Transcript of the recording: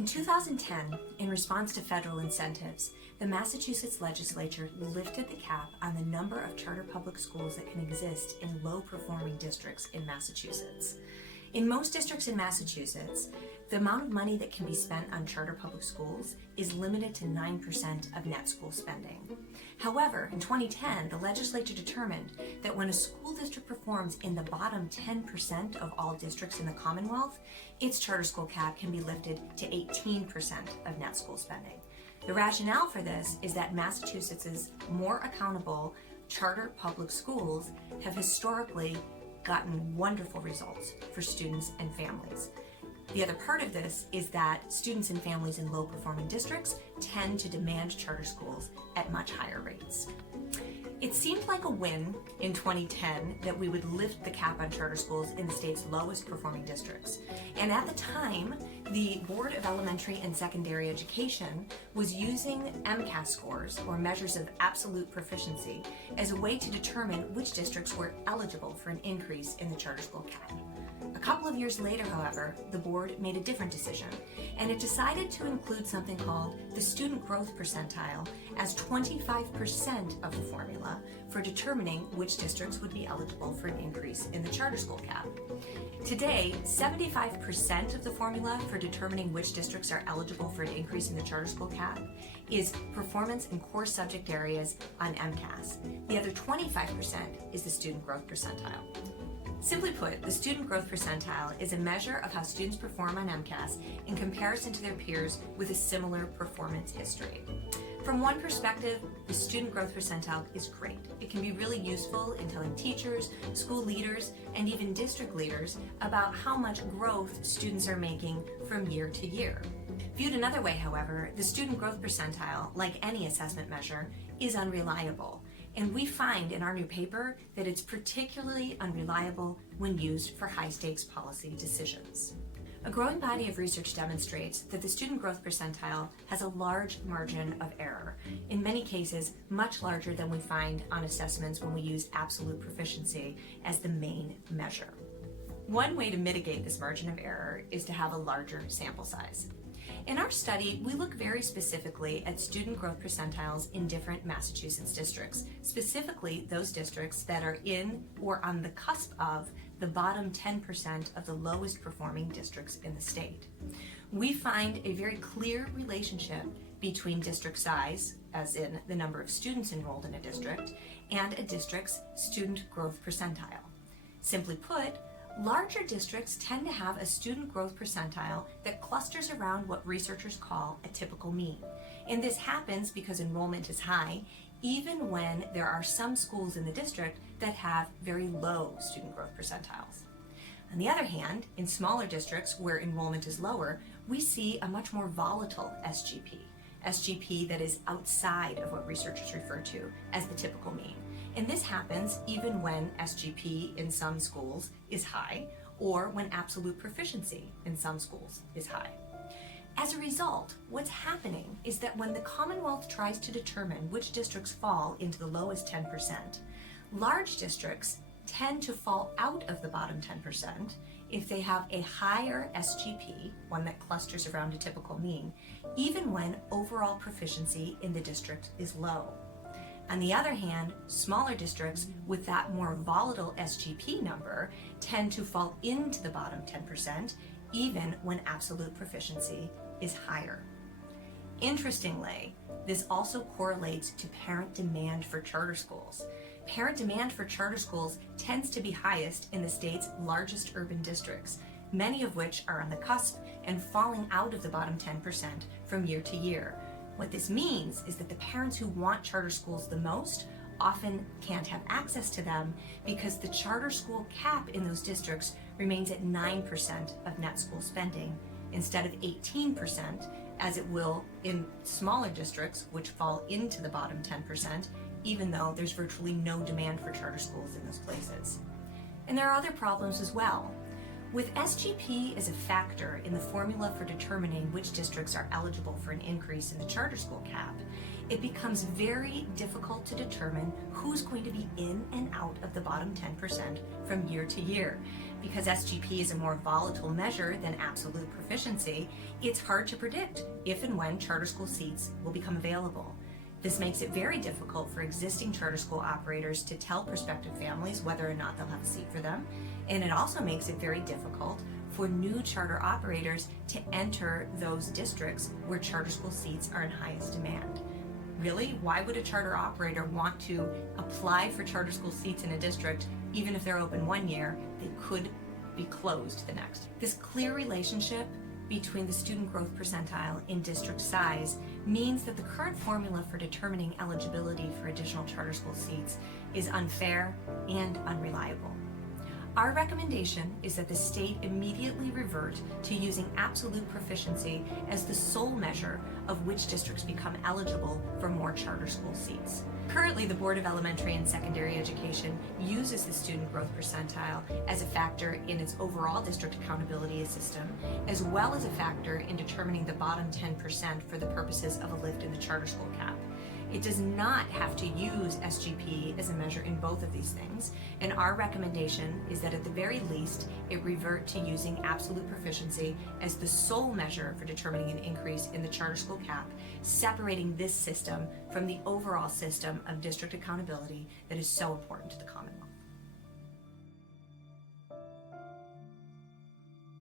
In 2010, in response to federal incentives, the Massachusetts legislature lifted the cap on the number of charter public schools that can exist in low-performing districts in Massachusetts. In most districts in Massachusetts, the amount of money that can be spent on charter public schools is limited to 9% of net school spending. However, in 2010, the legislature determined that when a school district performs in the bottom 10% of all districts in the Commonwealth, its charter school cap can be lifted to 18% of net school spending. The rationale for this is that Massachusetts's more accountable charter public schools have historically gotten wonderful results for students and families. The other part of this is that students and families in low-performing districts tend to demand charter schools at much higher rates. It seemed like a win in 2010 that we would lift the cap on charter schools in the state's lowest performing districts. And at the time, the Board of Elementary and Secondary Education was using MCAS scores, or measures of absolute proficiency, as a way to determine which districts were eligible for an increase in the charter school cap. A couple of years later, however, the board made a different decision, and it decided to include something called the student growth percentile as 25% of the formula for determining which districts would be eligible for an increase in the charter school cap. Today, 75% of the formula for determining which districts are eligible for an increase in the charter school cap is performance in core subject areas on MCAS. The other 25% is the student growth percentile. Simply put, the student growth percentile is a measure of how students perform on MCAS in comparison to their peers with a similar performance history. From one perspective, the student growth percentile is great. It can be really useful in telling teachers, school leaders, and even district leaders about how much growth students are making from year to year. Viewed another way, however, the student growth percentile, like any assessment measure, is unreliable. And we find in our new paper that it's particularly unreliable when used for high-stakes policy decisions. A growing body of research demonstrates that the student growth percentile has a large margin of error, in many cases much larger than we find on assessments when we use absolute proficiency as the main measure. One way to mitigate this margin of error is to have a larger sample size. In our study, we look very specifically at student growth percentiles in different Massachusetts districts, specifically those districts that are in or on the cusp of the bottom 10% of the lowest performing districts in the state. We find a very clear relationship between district size, as in the number of students enrolled in a district, and a district's student growth percentile. Simply put, larger districts tend to have a student growth percentile that clusters around what researchers call a typical mean. And this happens because enrollment is high, even when there are some schools in the district that have very low student growth percentiles. On the other hand, in smaller districts where enrollment is lower, we see a much more volatile SGP that is outside of what researchers refer to as the typical mean. And this happens even when SGP in some schools is high, or when absolute proficiency in some schools is high. As a result, what's happening is that when the Commonwealth tries to determine which districts fall into the lowest 10%, large districts tend to fall out of the bottom 10% if they have a higher SGP, one that clusters around a typical mean, even when overall proficiency in the district is low. On the other hand, smaller districts with that more volatile SGP number tend to fall into the bottom 10%, even when absolute proficiency is higher. Interestingly, this also correlates to parent demand for charter schools. Parent demand for charter schools tends to be highest in the state's largest urban districts, many of which are on the cusp and falling out of the bottom 10% from year to year. What this means is that the parents who want charter schools the most often can't have access to them because the charter school cap in those districts remains at 9% of net school spending instead of 18%, as it will in smaller districts which fall into the bottom 10%, even though there's virtually no demand for charter schools in those places. And there are other problems as well. With SGP as a factor in the formula for determining which districts are eligible for an increase in the charter school cap, it becomes very difficult to determine who's going to be in and out of the bottom 10% from year to year. Because SGP is a more volatile measure than absolute proficiency, it's hard to predict if and when charter school seats will become available. This makes it very difficult for existing charter school operators to tell prospective families whether or not they'll have a seat for them, and it also makes it very difficult for new charter operators to enter those districts where charter school seats are in highest demand. Really, why would a charter operator want to apply for charter school seats in a district even if they're open one year? They could be closed the next. This clear relationship between the student growth percentile and district size means that the current formula for determining eligibility for additional charter school seats is unfair and unreliable. Our recommendation is that the state immediately revert to using absolute proficiency as the sole measure of which districts become eligible for more charter school seats. Currently, the Board of Elementary and Secondary Education uses the student growth percentile as a factor in its overall district accountability system, as well as a factor in determining the bottom 10% for the purposes of a lift in the charter school cap. It does not have to use SGP as a measure in both of these things, and our recommendation is that at the very least, it revert to using absolute proficiency as the sole measure for determining an increase in the charter school cap, separating this system from the overall system of district accountability that is so important to the Commonwealth.